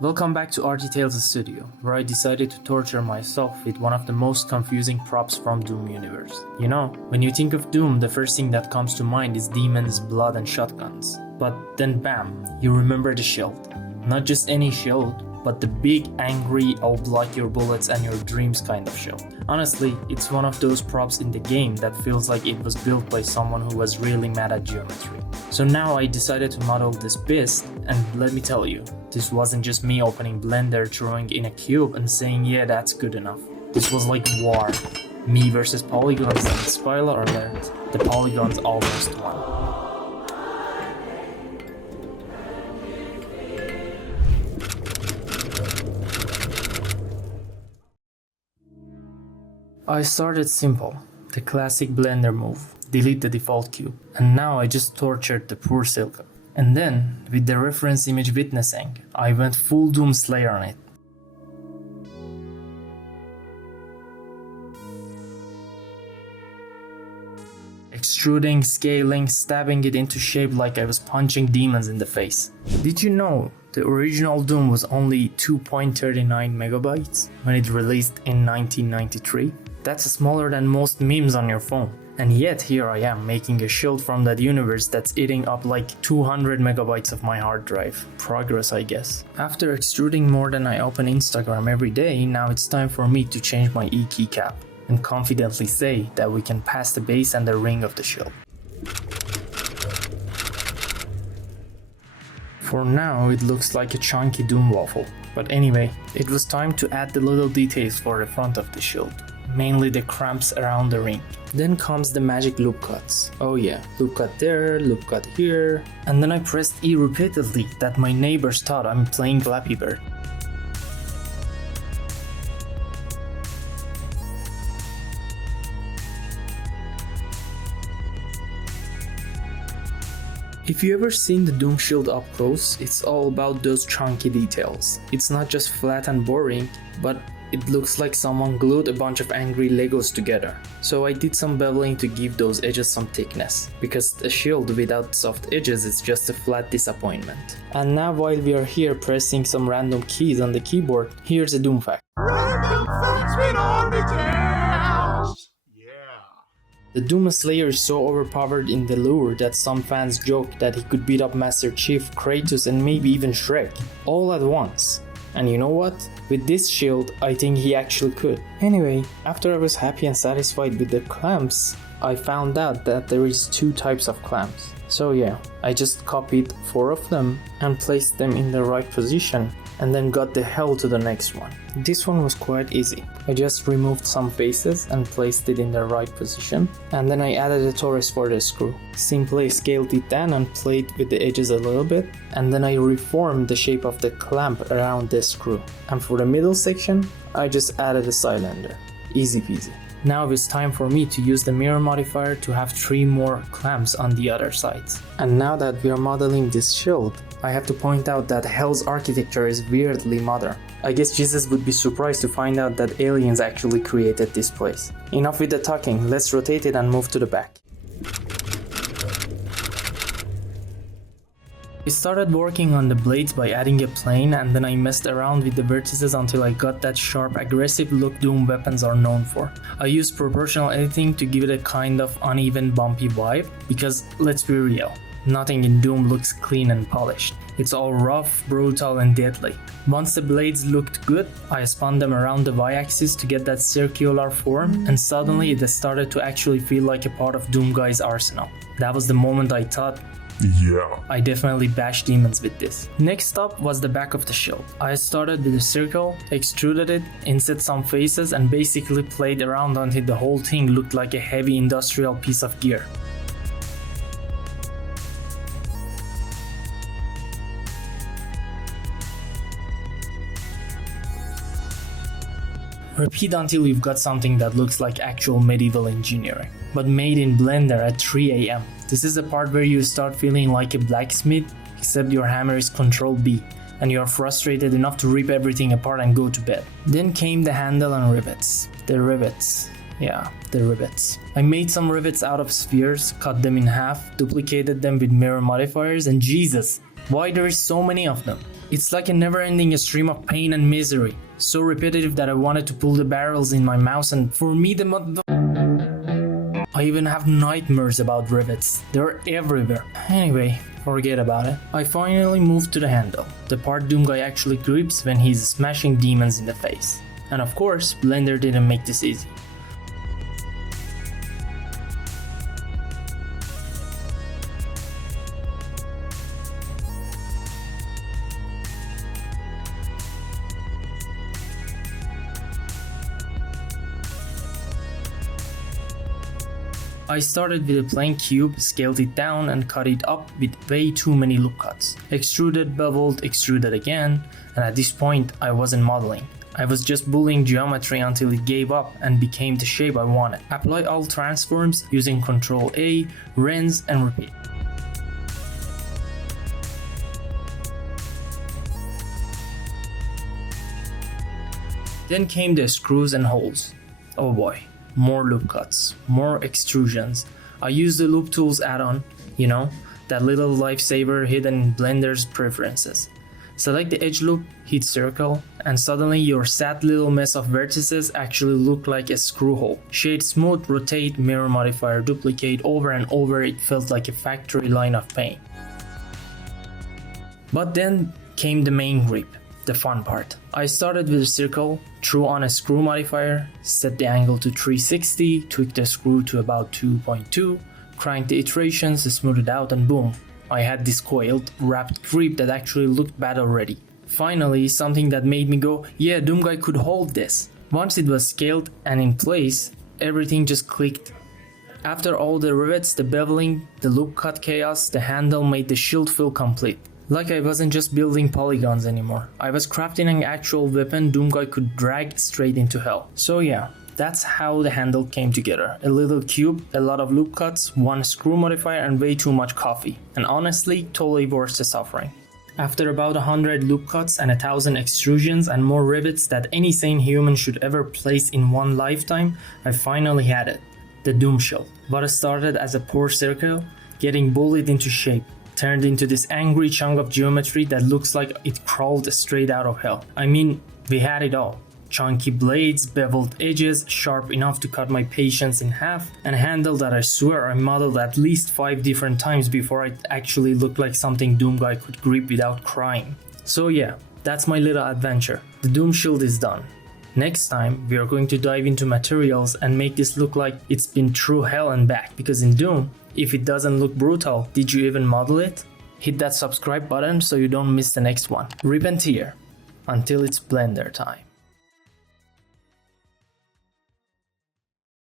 Welcome back to Arty Tales Studio, where I decided to torture myself with one of the most confusing props from Doom universe. You know, when you think of Doom, the first thing that comes to mind is demons, blood and shotguns. But then bam, you remember the shield. Not just any shield, but the big, angry, I'll block your bullets and your dreams kind of shield. Honestly, it's one of those props in the game that feels like it was built by someone who was really mad at geometry. So now I decided to model this beast, and let me tell you, this wasn't just me opening Blender, throwing in a cube and saying yeah, that's good enough. This was like war. Me versus polygons, and spoiler alert, the polygons almost won. I started simple, the classic Blender move, delete the default cube, and now I just tortured the poor Silka. And then, with the reference image witnessing, I went full Doom Slayer on it. Extruding, scaling, stabbing it into shape like I was punching demons in the face. Did you know the original Doom was only 2.39 megabytes when it released in 1993? That's smaller than most memes on your phone. And yet here I am making a shield from that universe that's eating up like 200 megabytes of my hard drive. Progress, I guess. After extruding more than I open Instagram every day, now it's time for me to change my E keycap and confidently say that we can pass the base and the ring of the shield. For now, it looks like a chunky Doom waffle. But anyway, it was time to add the little details for the front of the shield. Mainly the cramps around the ring. Then comes the magic loop cuts. Oh yeah, loop cut there, loop cut here. And then I pressed E repeatedly that my neighbors thought I'm playing Flappy Bird. If you ever seen the Doom shield up close, it's all about those chunky details. It's not just flat and boring, but it looks like someone glued a bunch of angry Legos together. So I did some beveling to give those edges some thickness, because a shield without soft edges is just a flat disappointment. And now while we are here pressing some random keys on the keyboard, here's a Doom fact. The Doom Slayer is so overpowered in the lore that some fans joke that he could beat up Master Chief, Kratos and maybe even Shrek, all at once. And you know what? With this shield, I think he actually could. Anyway, after I was happy and satisfied with the clamps, I found out that there is two types of clamps. So yeah, I just copied 4 of them and placed them in the right position and then got the hell to the next one. This one was quite easy. I just removed some faces and placed it in the right position, and then I added a torus for the screw. Simply scaled it down and played with the edges a little bit, and then I reformed the shape of the clamp around the screw. And for the middle section, I just added a cylinder. Easy peasy. Now it's time for me to use the mirror modifier to have 3 more clamps on the other sides. And now that we are modeling this shield, I have to point out that Hell's architecture is weirdly modern. I guess Jesus would be surprised to find out that aliens actually created this place. Enough with the talking, let's rotate it and move to the back. I started working on the blades by adding a plane, and then I messed around with the vertices until I got that sharp, aggressive look Doom weapons are known for. I used proportional editing to give it a kind of uneven, bumpy vibe, because let's be real, nothing in Doom looks clean and polished. It's all rough, brutal and deadly. Once the blades looked good, I spun them around the y-axis to get that circular form, and suddenly it started to actually feel like a part of Doom Guy's arsenal. That was the moment I thought, yeah, I definitely bash demons with this. Next up was the back of the shield. I started with a circle, extruded it, inset some faces and basically played around until the whole thing looked like a heavy industrial piece of gear. Repeat until you've got something that looks like actual medieval engineering, but made in Blender at 3 AM. This is the part where you start feeling like a blacksmith, except your hammer is Ctrl B, and you are frustrated enough to rip everything apart and go to bed. Then came the handle and rivets. The rivets. Yeah, the rivets. I made some rivets out of spheres, cut them in half, duplicated them with mirror modifiers, and Jesus, Why there is so many of them? It's like a never-ending stream of pain and misery, so repetitive that I wanted to pull the barrels in my mouse, and for me I even have nightmares about rivets. They're everywhere. Anyway, forget about it. I finally moved to the handle, the part Doomguy actually grips when he's smashing demons in the face. And of course, Blender didn't make this easy. I started with a plain cube, scaled it down and cut it up with way too many loop cuts. Extruded, beveled, extruded again, and at this point I wasn't modeling. I was just bullying geometry until it gave up and became the shape I wanted. Apply all transforms using Ctrl A, rinse and repeat. Then came the screws and holes. Oh boy. More loop cuts, more extrusions. I used the LoopTools Add-on, that little lifesaver hidden in Blender's preferences. Select the edge loop, hit circle, and suddenly your sad little mess of vertices actually look like a screw hole. Shade smooth, rotate, mirror modifier, duplicate, over and over, it felt like a factory line of paint. But then came the main grip. The fun part. I started with a circle, threw on a screw modifier, set the angle to 360, tweaked the screw to about 2.2, cranked the iterations, smoothed it out, and boom, I had this coiled, wrapped grip that actually looked bad already. Finally, something that made me go, yeah, Doomguy could hold this. Once it was scaled and in place, everything just clicked. After all the rivets, the beveling, the loop cut chaos, the handle made the shield feel complete. Like I wasn't just building polygons anymore. I was crafting an actual weapon Doomguy could drag straight into hell. So yeah, that's how the handle came together. A little cube, a lot of loop cuts, one screw modifier and way too much coffee. And honestly, totally worth the suffering. After about 100 loop cuts and 1000 extrusions and more rivets that any sane human should ever place in one lifetime, I finally had it. The Doom Shield. What started as a poor circle, getting bullied into shape, turned into this angry chunk of geometry that looks like it crawled straight out of hell. I mean, we had it all. Chunky blades, beveled edges, sharp enough to cut my patience in half, and a handle that I swear I modeled at least 5 different times before it actually looked like something Doomguy could grip without crying. So yeah, that's my little adventure. The Doom Shield is done. Next time, we are going to dive into materials and make this look like it's been through hell and back, because in Doom, if it doesn't look brutal, did you even model it? Hit that subscribe button so you don't miss the next one. Rip and tear until it's Blender time.